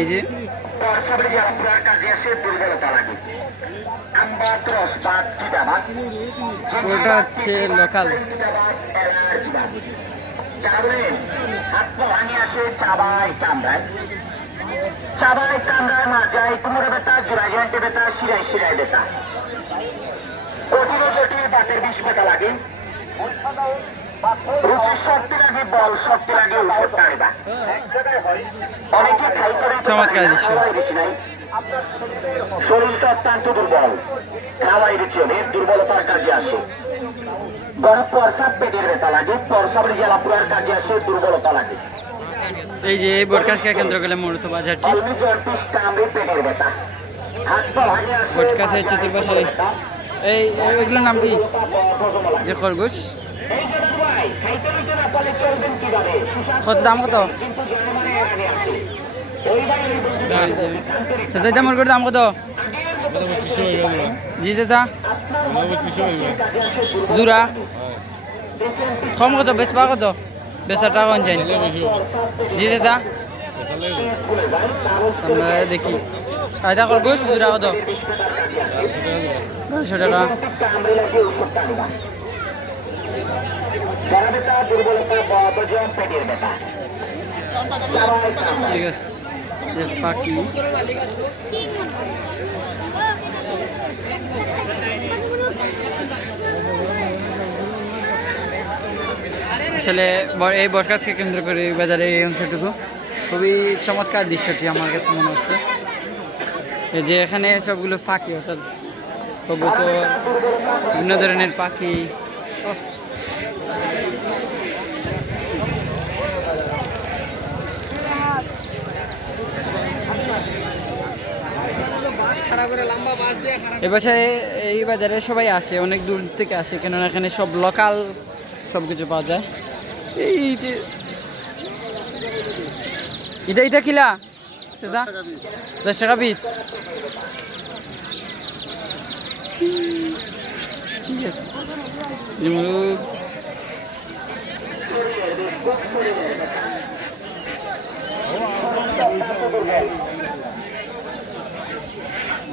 এই যে ওটা হচ্ছে লোকাল। চাবাই কামড়ায় মাজায় কোমরে ব্যথা, জোড়ায় জয়েন্টে ব্যথা, শিরায় শিরায় ব্যথা, কঠিন জটিল বাতের বিষ ব্যথা লাগে, রুচির শক্তি লাগে, বল শক্তি লাগে, ঔষধ টানিবা। অনেকে খাইতে চমৎকার দৃশ্য। শরীরটা অত্যন্ত দুর্বল, খাওয়াই রুচি অনেক দুর্বলতার কাজে আসে। গরম প্রসাব পেটের ব্যথা লাগে, প্রসাবের জ্বালাপুরার কাজে আসে, দুর্বলতা লাগে। এই যে এই বটকাছকে কেন্দ্র করে মূলত বাজারটি। পেটের ব্যথা, বটকাছের চতুর্পাশে এই এগুলোর নাম কি? যে খরগোশ। কত দাম কত? চাচা মুরগির দাম কত? জি চাচা জোড়া কম কত? বেচবা কত? বেচাটা কোন চাই? জি চাচা আমরা দেখি কায়দা খরগোশ জোড়া কত? 200 টাকা। ঠিক আছে পাখি আসলে এই বটগাছকে কেন্দ্র করে বাজারে এই অংশটুকু খুবই চমৎকার দৃশ্যটি আমার কাছে মনে হচ্ছে। এই যে এখানে সবগুলো পাখি, অর্থাৎ কবুতর, বিভিন্ন ধরনের পাখি। এই বাজারে সবাই আসে, অনেক দূর থেকে আসে, কেননা এখানে সব লোকাল সব কিছু পাওয়া যায়। এটা কিলা 10 টাকা পিস। ঠিক আছে